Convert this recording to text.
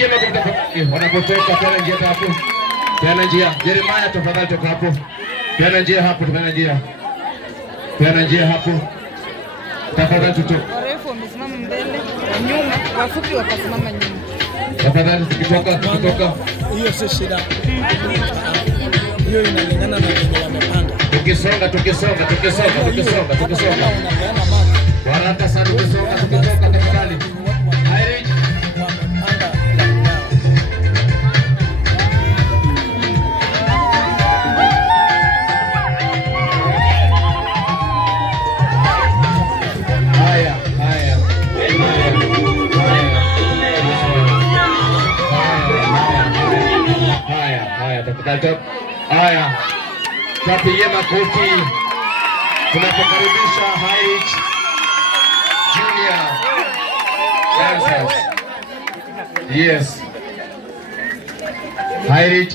Tupige makofi tafadhali. Wanapotoka peana njia hapo. Peana njia. Jeremiah tafadhali toka hapo. Peana njia hapo, peana njia. Peana njia hapo. Tafadhali tutoke. Warefu wamesimama mbele, nyuma, wafupi wakasimama nyuma. Tafadhali tukitoka. Hiyo si shida. Hiyo inalingana na wenye wamepanga. Tukisonga. Waraka sana tukisonga tafadhali. Haya, tupigie makofi tunapokaribisha High Reach Junior dancers. Yes, High Reach